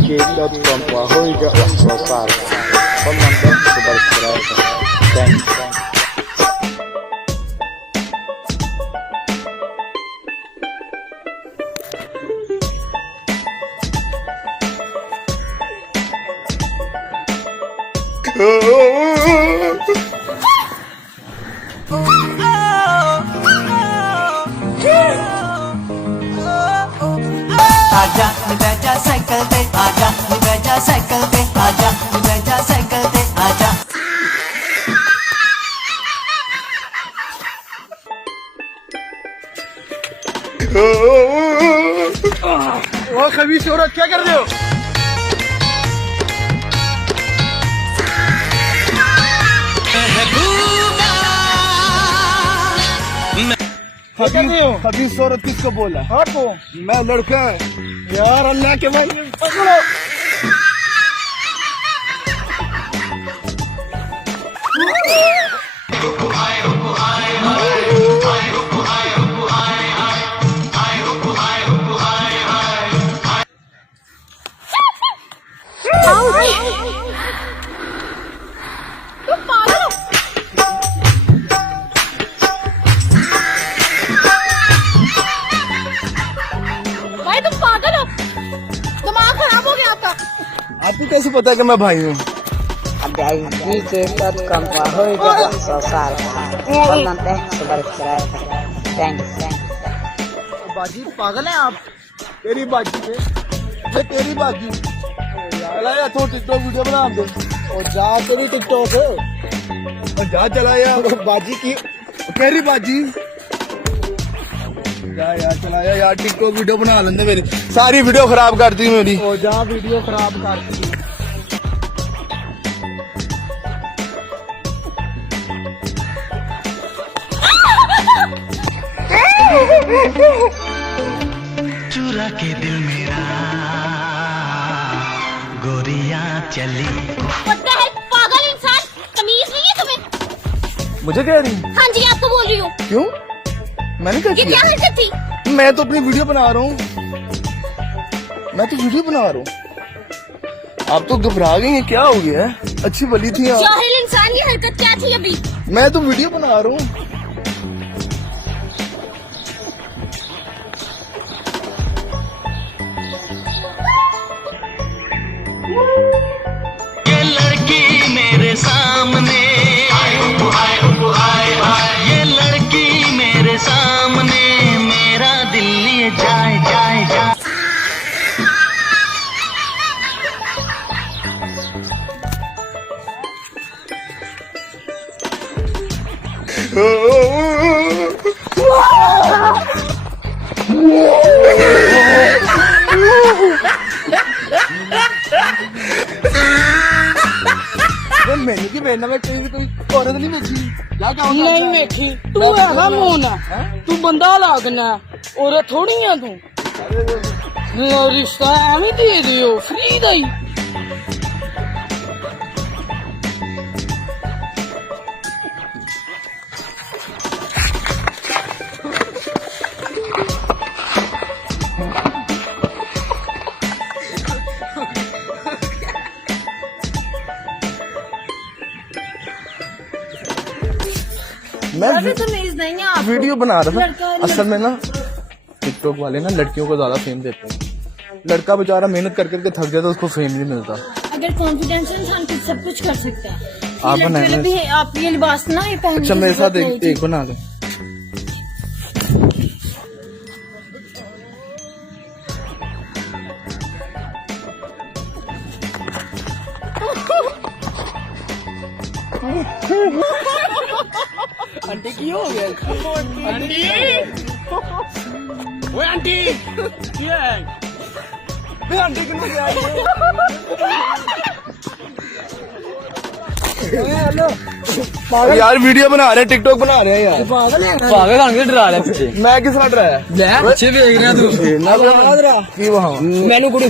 www.saaristii.com waa hoyga wax soo saarka. Fadlan subscribe. Thanks. आजा बैजा cycle पे आजा बैजा cycle पे आजा बैजा साइकिल पे आजा ओ खबीस औरत क्या कर रहे हो? खबीस औरत किसको बोला? आपको। मैं लड़का यार, अल्लाह के भाई पकड़ो। तुम पागल हो, दिमाग खराब हो गया आपका। आपको कैसे पता कि मैं भाई हूँ? बाजी पागल है आप? तेरी बाजी पे ये तेरी बाजी चलाया तो टिकटॉक वीडियो बना दे और जा तेरी टिकटॉक है और जा चलाया बाजी की तेरी बाजी जा यार चलाया यार टिकटॉक वीडियो बना लेंगे मेरी सारी वीडियो खराब कर दी मेरी और जा वीडियो खराब कर दी। चुरा के दिल मेरा गोरियां चली। पता है पागल इंसान, तमीज नहीं है तुम्हें? मुझे कह रही? हाँ जी आपको बोल रही हूँ। क्यों? मैंने क्या ये क्या हरकत थी? मैं तो अपनी वीडियो बना रहा हूँ, मैं तो वीडियो बना रहा हूँ। आप तो घबरा गई हैं, क्या हो गया है? अच्छी भली थी आप। जाहिल इंसान, ये हरकत क्या थी अभी? मैं तो वीडियो बना रहा हूँ। ये लड़की मेरे सामने, ये लड़की मेरे सामने, मेरा दिल लिए जाए जाए जाए। मैंने की बहना में कोई औरत नहीं देखी क्या क्या नहीं देखी तू है मोना, तू बंदा लागना औरत थोड़ी है तू। रिश्ता एवं दे दियो फ्री दा ही। मैं तमीज नहीं है आपको। वीडियो बना रहा था। लड़का असल में ना टिकटॉक वाले ना लड़कियों को ज्यादा फेम देते हैं। लड़का बेचारा मेहनत कर करके थक जाता, उसको फेम नहीं मिलता। अगर कॉन्फिडेंस इंसान कुछ सब कुछ कर सकता है। आप बनाए भी आप ये लिबास ना ये पहन। अच्छा मेरे साथ एक बना दे। आंटी की हो गया? आंटी वो आंटी क्या है? आंटी को नहीं यार वीडियो बना रहे, टिकटॉक बना रहे हैं यार। पागल है पागल आगे डरा रहा है पीछे। मैं किस तरह डराया? पीछे देख रहा तू ना वहाँ मैनू कुड़ी